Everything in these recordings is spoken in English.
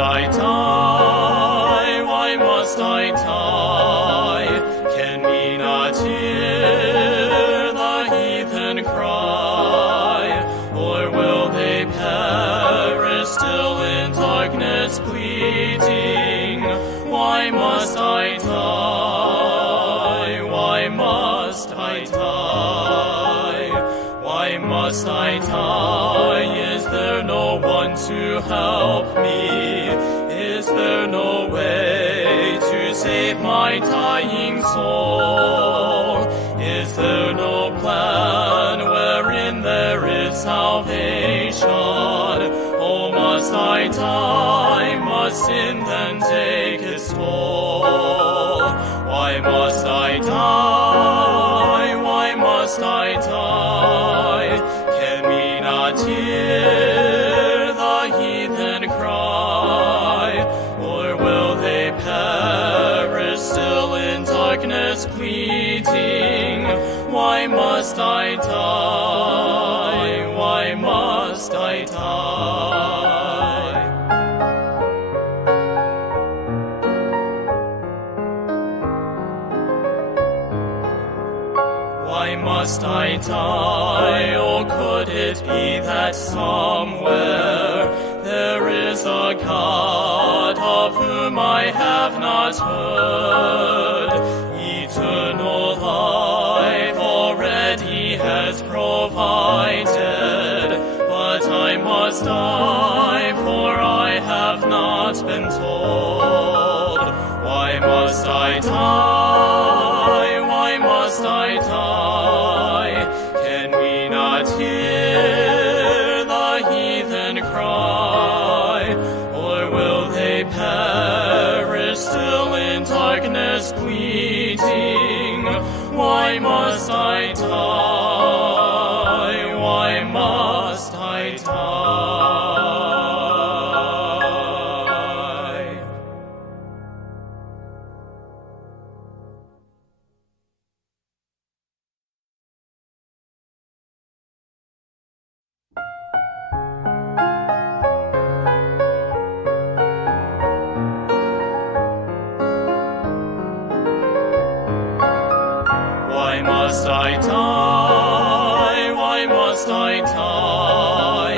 I die? Why must I die? Can we not hear the heathen cry? Or will they perish still in darkness bleeding? Why must I die? Why must I die? Why must I die? Is there no one to help me? Is there no way to save my dying soul? Is there no plan wherein there is salvation? Oh, must I die? Must sin then take its toll? Why must I die? Why must I die? Can we not hear the heathen cry? Or will they perish still in darkness pleading? Why must I die? Why must I die? Why must I die? Oh, could it be that somewhere there is a God of whom I have not heard? Eternal life already has provided, but I must die, for I have not been told. Why must I die? Why must I die? Can we not hear the heathen cry? Or will they perish still in darkness bleeding? Why must I die? Why must I die? Why must I die? Why must I die?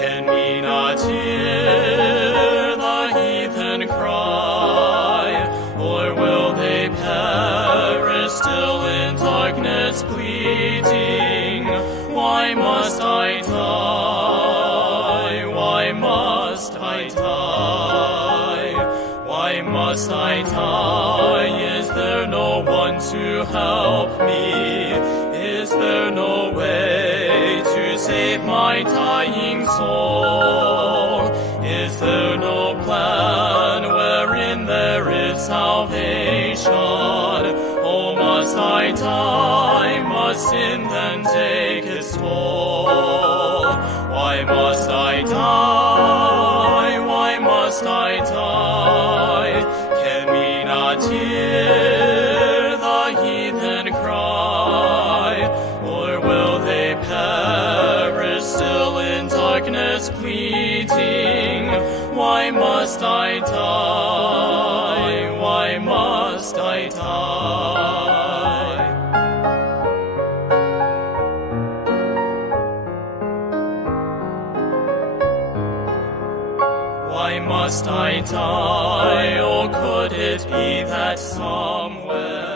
Can we not hear the heathen cry? Or will they perish still in darkness bleeding? Why must I die? Why must I die? Why must I die? Is there no one to help me? Is there no way to save my dying soul? Is there no plan wherein there is salvation? Oh, must I die? Must sin then take its toll? Why must I die? Why must I die? Can we not hear the heathen cry? Or will they perish still in darkness pleading? Why must I die? Why must I die? Why must I die? Oh, could it be that somewhere